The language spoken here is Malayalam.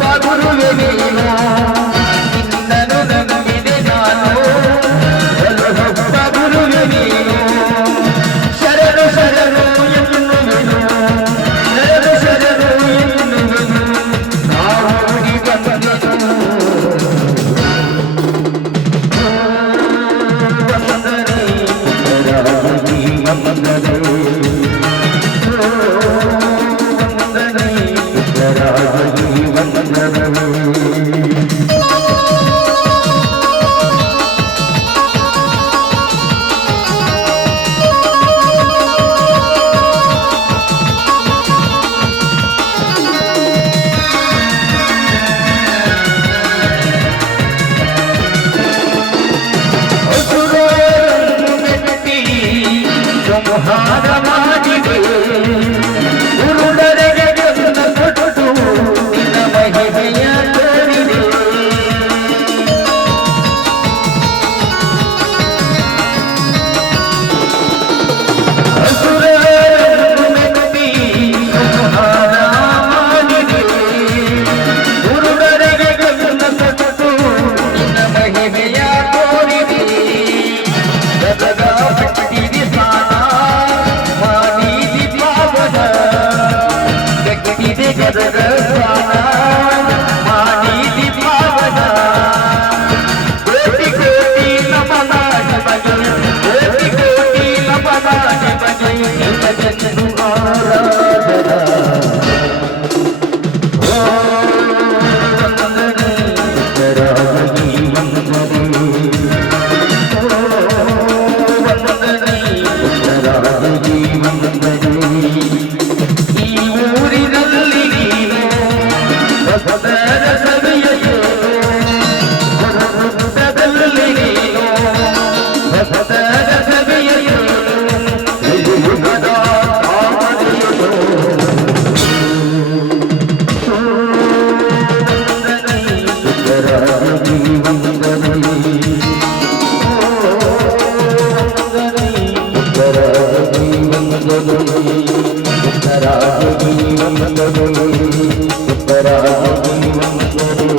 সাধুর লেগে না ಹಾಗಮ Thank you. ഉത്തരാഗതി വന്നതൊരു ഉത്തരാഗതി വന്നതൊരു